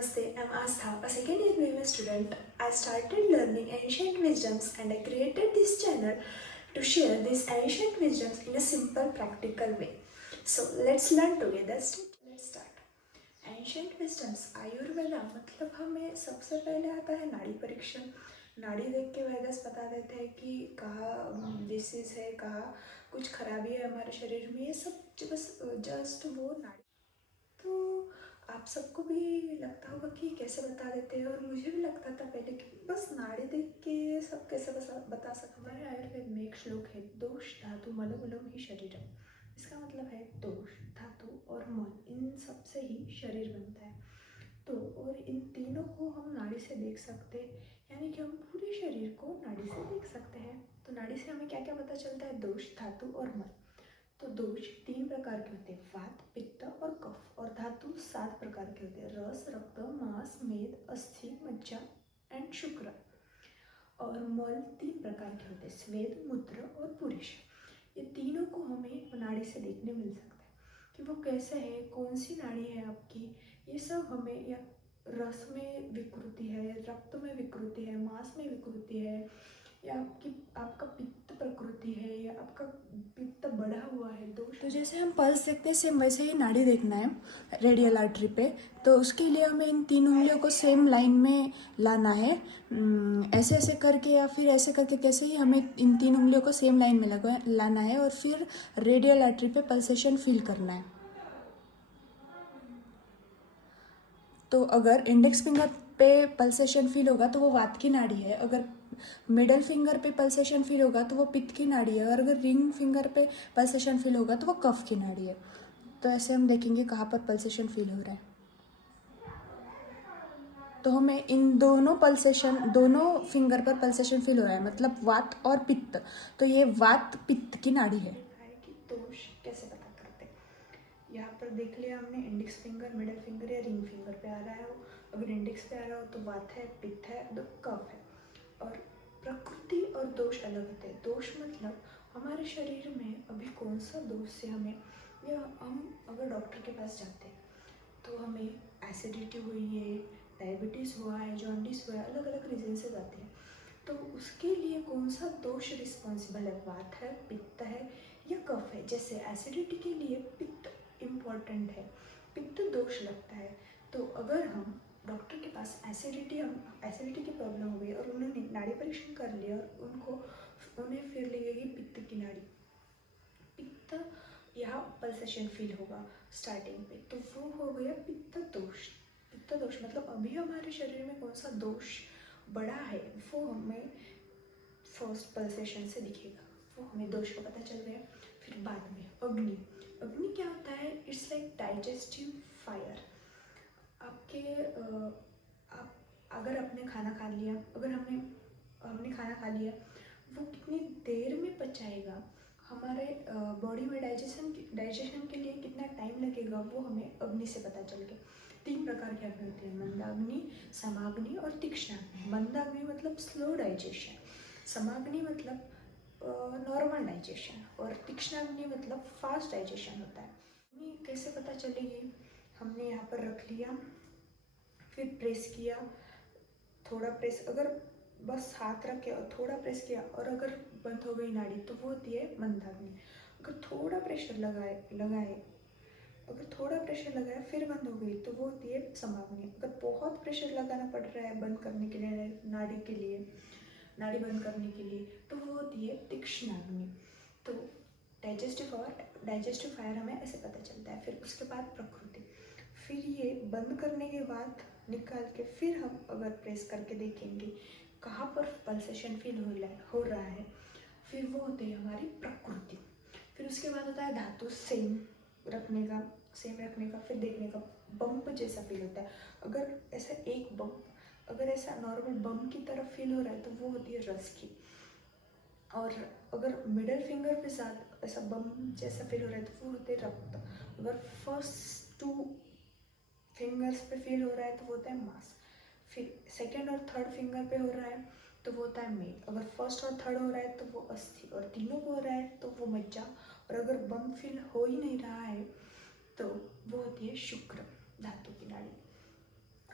Namaste, I'm Astha, a second year BMS student. I started learning ancient wisdoms and I created this channel to share these ancient wisdoms in a simple, practical way. So let's learn together. Let's start. Ancient wisdom's Ayurveda मतलब हमें सबसे पहले आता है नाड़ी परीक्षण। नाड़ी देख के वैद्य बता देते हैं कि कहाँ डिसीज है, कहाँ कुछ खराबी है हमारे शरीर में। ये सब बस जस्ट वो नाड़ी। तो आप सबको भी लगता होगा कि कैसे बता देते हैं, और मुझे भी लगता था पहले कि बस नाड़ी देख के सब कैसे बता सकते। हमारे आयुर्वेद में एक श्लोक है, दोष धातु मलमूलम ही शरीरम। इसका मतलब है दोष, धातु और मल, इन सब से ही शरीर बनता है। तो और इन तीनों को हम नाड़ी से देख सकते हैं, यानी कि हम पूरे शरीर को नाड़ी से देख सकते हैं। तो नाड़ी से हमें क्या क्या पता चलता है? दोष, धातु और मल। तो दोष 3 प्रकार के होते हैं, वात, पित्त और कफ। और धातु 7 प्रकार के होते हैं, रस, रक्त, मांस, मेद, अस्थि, मज्जा एंड शुक्र। और मल 3 प्रकार के होते हैं, स्वेद, मूत्र और पुरुष। ये तीनों को हमें नाड़ी से देखने मिल सकता है कि वो कैसे है, कौन सी नाड़ी है आपकी। ये सब हमें, या रस में विकृति है, रक्त में विकृति है, मांस में विकृति है, या आपका पित्त प्रकृति है, या आपका पित्त बढ़ा हुआ है, दोष। तो जैसे हम पल्स देखते हैं सेम वैसे ही नाड़ी देखना है रेडियल आर्टरी पे। तो उसके लिए हमें इन 3 उंगलियों को सेम लाइन में लाना है, ऐसे ऐसे करके या फिर ऐसे करके, कैसे ही हमें इन 3 उंगलियों को सेम लाइन में लाना है, और फिर रेडियल आर्टरी पे पल्सेशन फील करना है। तो अगर इंडेक्स फिंगर पे पल्सेशन फील होगा तो वो वात की नाड़ी है, अगर मिडल फिंगर पे पल्सेशन फील होगा तो वो पित्त की नाड़ी है, और अगर रिंग फिंगर पे पल्सेशन फील होगा तो वो कफ की नाड़ी है। तो ऐसे हम देखेंगे कहाँ पर पल्सेशन फील हो रहा है। तो हमें इन दोनों फिंगर पर पल्सेशन फील हो रहा है, मतलब वात और पित्त। तो ये वात पित्त की नाड़ी है। कि दोष कैसे पता करते हैं? यहाँ पर देख लिया हमने, इंडेक्स फिंगर, मिडिल फिंगर या रिंग फिंगर पे आ रहा है वो। अगर इंडेक्स पे आ रहा हो तो वात है, पित्त है, तो कफ है। और प्रकृति और दोष अलग होते हैं। दोष मतलब हमारे शरीर में अभी कौन सा दोष से हमें, या हम अगर डॉक्टर के पास जाते हैं तो हमें एसिडिटी हुई है, डायबिटीज़ हुआ है, जॉन्डिस हुआ है, अलग अलग रीजन से जाते हैं। तो उसके लिए कौन सा दोष रिस्पॉन्सिबल है? वात है, पित्त है या कफ है? जैसे एसिडिटी के लिए पित्त इम्पॉर्टेंट है, पित्त दोष लगता है। तो अगर हम डॉक्टर के पास एसिडिटी की प्रॉब्लम हो गई और उन्होंने नाड़ी परीक्षण कर लिया और उन्हें फिर लगेगी पित्त की नाड़ी, पित्त यहाँ पल्सेशन फील होगा स्टार्टिंग पे, तो वो हो गया पित्त दोष। पित्त दोष मतलब अभी हमारे शरीर में कौन सा दोष बड़ा है वो हमें फर्स्ट पल्सेशन से दिखेगा, वो हमें दोष का पता चल गया। फिर बाद में अग्नि। अग्नि क्या होता है? It's like digestive fire. आपके आप अगर आपने खाना खा लिया, अगर हमने खाना खा लिया, वो कितनी देर में पचाएगा, हमारे बॉडी में डाइजेशन के लिए कितना टाइम लगेगा, वो हमें अग्नि से पता चल गया। 3 प्रकार की अग्नि होती है, मंदाग्नि, समाग्नि और तीक्ष्णाग्नि। मंदाग्नि मतलब स्लो डाइजेशन, समाग्नि मतलब नॉर्मल डाइजेशन, और तीक्ष्णाग्नि मतलब फास्ट डाइजेशन होता है। अग्नि कैसे पता चलेगी? हमने यहाँ पर रख लिया, फिर प्रेस किया, थोड़ा प्रेस, अगर बस हाथ रख के और थोड़ा प्रेस किया और अगर बंद हो गई नाड़ी तो वो होती है मंदाग्नि। अगर थोड़ा प्रेशर लगाए फिर बंद हो गई तो वो होती है समाग्नि। अगर बहुत प्रेशर लगाना पड़ रहा है बंद करने के लिए, नाड़ी बंद करने के लिए, तो वो होती है तीक्ष्णाग्नि। तो डाइजेस्टिव फायर हमें ऐसे पता चलता है। फिर उसके बाद प्रकृति, फिर ये बंद करने के बाद निकाल के फिर हम अगर प्रेस करके देखेंगे कहाँ पर पल्सेशन फील हो रहा है, फिर वो होती है हमारी प्रकृति। फिर उसके बाद होता है धातु, सेम रखने का, फिर देखने का, बम्प जैसा फील होता है। अगर ऐसा एक बम्प, अगर ऐसा नॉर्मल बम्प की तरफ फील हो रहा है तो वो होती है रस की। और अगर मिडिल फिंगर पे साथ ऐसा बम जैसा फील हो रहा है तो वो होते हैं रक्त। अगर फर्स्ट 2 फिंगर्स पे फील हो रहा है तो वो होता है मांस। फिर सेकेंड और थर्ड फिंगर पे हो रहा है तो वो होता है मेद। अगर फर्स्ट और थर्ड हो रहा है तो वो अस्थि, और तीनों को हो रहा है तो वो मज्जा। और अगर बम फील हो ही नहीं रहा है तो वो होती है शुक्र, धातु की नाड़ी।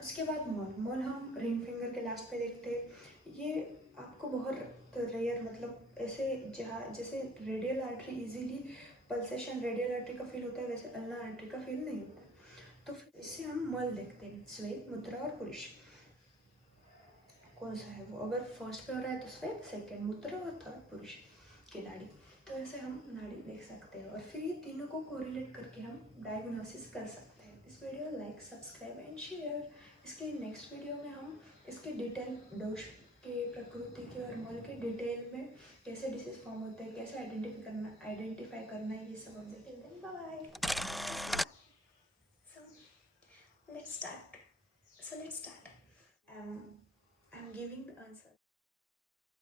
उसके बाद मोल हम रिंग फिंगर के लास्ट पे देखते हैं। ये आपको बहुत रेयर, मतलब ऐसे जहाँ जैसे radial artery easily pulsation radial artery का फील होता है, वैसे अल्ना आर्टरी का फील नहीं होता। तो फिर इससे हम मल देखते हैं, स्वेद, मुद्रा और पुरुष कौन सा है वो। अगर फर्स्ट पे हो रहा है तो स्वेद, सेकेंड मुद्रा और थर्ड पुरुष की नाड़ी। तो ऐसे हम नाड़ी देख सकते हैं और फिर ये तीनों को कोरिलेट करके हम डायग्नोसिस कर सकते हैं। इस video like, subscribe and share. इसके नेक्स्ट वीडियो में हम इसके डिटेल दोष के, प्रकृति के और मल के डिटेल में कैसे डिसीज फॉर्म होते हैं, कैसे आइडेंटिफाई करना है, ये सब हम देखेंगे। Bye. So let's start. I'm giving the answer.